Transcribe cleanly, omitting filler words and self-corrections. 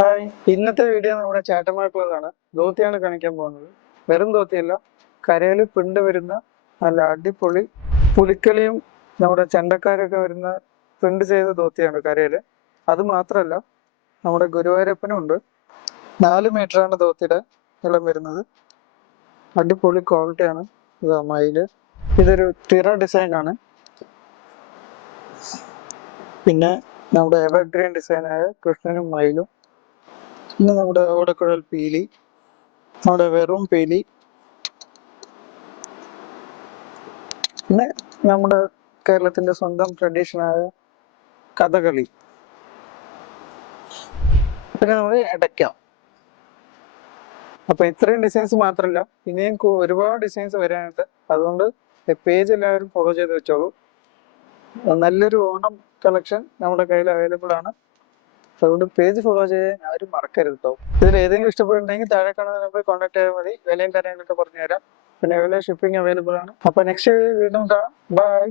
Hi, ഇന്നത്തെ video നമ്മുടെ ചേട്ടന്മാർക്കുള്ളതാണ്. ധോത്തിയാണ് കാണിക്കാൻ പോകുന്നത്. വെറും ധോത്തിയല്ല, കരയിൽ പിണ്ട് വരുന്ന നല്ല അടിപൊളി പുലിക്കളിയും നമ്മുടെ ചെണ്ടക്കാരൊക്കെ വരുന്ന പ്രിന്റ് ചെയ്ത ധോത്തിയാണ് കരയിൽ. അത് മാത്രമല്ല, നമ്മുടെ ഗുരുവായൂരപ്പനും ഉണ്ട്. 4 മീറ്ററാണ് ധോത്തിയുടെ നീളം വരുന്നത്. അടിപൊളി ക്വാളിറ്റിയാണ്. ഇതാ മയില്. ഇതൊരു തിറ ഡിസൈനാണ്. പിന്നെ നമ്മുടെ എവർഗ്രീൻ ഡിസൈനായ കൃഷ്ണനും മയിലും. പിന്നെ നമ്മുടെ ഓടക്കുഴൽ പീലി, നമ്മുടെ വെറും പീലി, പിന്നെ നമ്മുടെ കേരളത്തിന്റെ സ്വന്തം ട്രഡീഷനായ കഥകളി, പിന്നെ നമ്മൾ ഇടയ്ക്ക. അപ്പൊ ഇത്രയും ഡിസൈൻസ് മാത്രമല്ല, ഇനിയും ഒരുപാട് ഡിസൈൻസ് വരാനുണ്ട്. അതുകൊണ്ട് പേജ് എല്ലാവരും ഫോളോ ചെയ്ത് വെച്ചോളൂ. നല്ലൊരു ഓണം കളക്ഷൻ നമ്മുടെ കയ്യിൽ അവൈലബിൾ ആണ്. അതുകൊണ്ട് പേജ് ഫോളോ ചെയ്യാൻ ആരും മറക്കരുത് കേട്ടോ. ഇതിൽ ഏതെങ്കിലും ഇഷ്ടപ്പെടുന്നുണ്ടെങ്കിൽ താഴെ കാണുന്ന നമ്പറിൽ കോൺടാക്ട് ചെയ്താൽ മതി. വിലയും കാര്യങ്ങളൊക്കെ പറഞ്ഞു തരാം. പിന്നെ ഷിപ്പിംഗ് അവൈലബിൾ ആണ്. അപ്പൊ നെക്സ്റ്റ് വീണ്ടും കാണാം. ബൈ.